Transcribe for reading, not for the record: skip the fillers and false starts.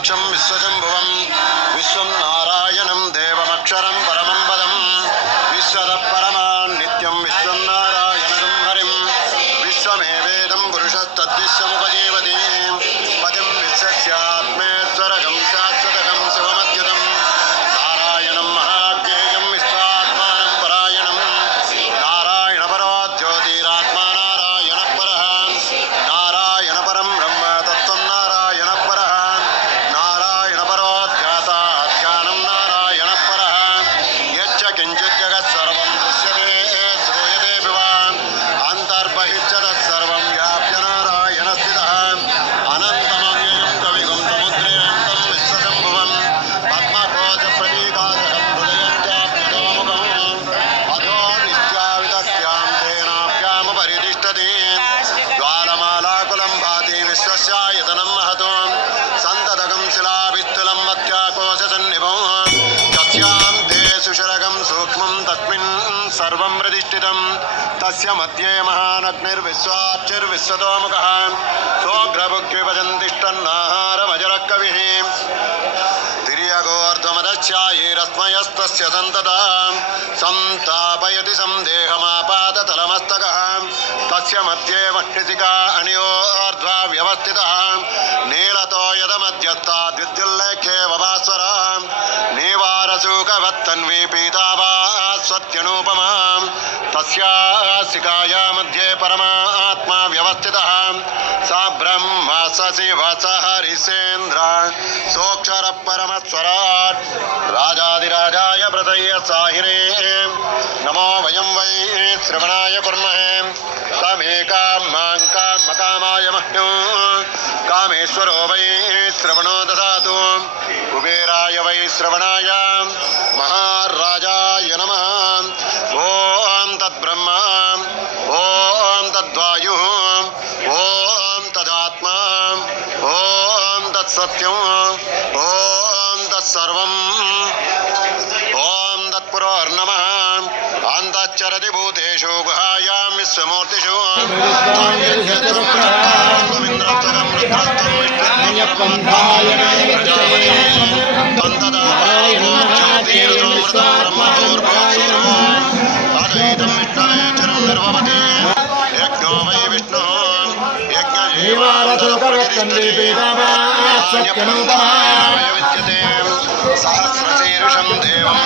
విశాలాక్షం విశ్వశంభువం విశ్వం నారాయణం దేవమక్షరం పరమం పదం విశ్వద పరమాన్ నిత్యం విశ్వం నారాయణం హరిం విశ్వమేవేదం పురుషస్తద్విశ్వముపజీవతి పతిం విశ్వస్యాత్మేశ్వరకం శాశ్వతకం శివమద్యుతం నారాయణం మహాజ్ఞేయం విశ్వాత్మానం పరాయణం నారాయణ పరో జ్యోతిరాత్మా నారాయణ పరః నారాయణ పరం బ్రహ్మ తత్వం నారాయణ పరః నారాయణ పరో ధ్యాతాధ్యానం నారాయణ పరః యచ్చ కించిత్ జగత్ సర్వం దృశ్యతే శ్రూయతే వివాన్ అంతర్బహిశ్చ తత్సర్వం వ్యాప్య నారాయణ స్థితః అనంతమవ్యయం కవిగుం సముద్రేంతం విశ్వశంభువం పద్మకోశ ప్రతీకాశకం హృదయత్యాప్యతోముఖం అధో నిత్యావితస్యాం తేనాభ్యాముపరితిష్టతి జ్వాలమాలాకులం భాతి విశ్వస్యాయతనం మహతో సంతతకం శిలాభిస్థులం మత్యాకోశసన్నిభం తస్యాం తే సుశరగం సూక్ష్మం తస్మిన్ సర్వం ప్రతిష్ఠితం తస్య మధ్యే మహానగ్నిర్విశ్వార్చిర్విశ్వతోముఖః సోగ్రభుగ్విభజంతిష్టన్నాహారమజరః కవిః తిర్యగోర్ధ్వమదశ్చాయైరస్మయస్తస్య సంతతాం సంతాపయతి సందేహమాపాతతలమస్తకః తస్య మధ్యే వహ్నిశిఖా అనియోర్ధ్వా వ్యవస్థితః నీలతో యదమధ్యస్థాద్విద్యుల్లేఖ్యే వభాస్వరా నీవారశూకవత్తన్వీ పీతాభాస్వత్యనూపమా తస్యాశిఖాయా మధ్యే పరమాత్మా వ్యవస్థితః సా బ్రహ్మ స శివ స హరిసేంద్ర సోక్షర పరమస్వరాట్ రాజాదిరాజాయ ప్రదయ సాహినే నమో వయం వై శ్రవణాయ కుర్మహే కామాయ మహ్యం కామేశ్వరో వై శ్రవణో దదాతు కుబేరాయ వై శ్రవణాయ మహారాజాయ నమః ఓం తద్బ్రహ్మ ఓం తద్వాయు ఓం తదాత్మా ఓం తత్సత్యం ఓం తత్సర్వం ఓం తత్పురోర్నమః అంతశ్చరతి భూతేషు గుహాయాం విశ్వమూర్తిషు యజ్ఞో వై విష్ణు సహస్రశీర్షం దేవం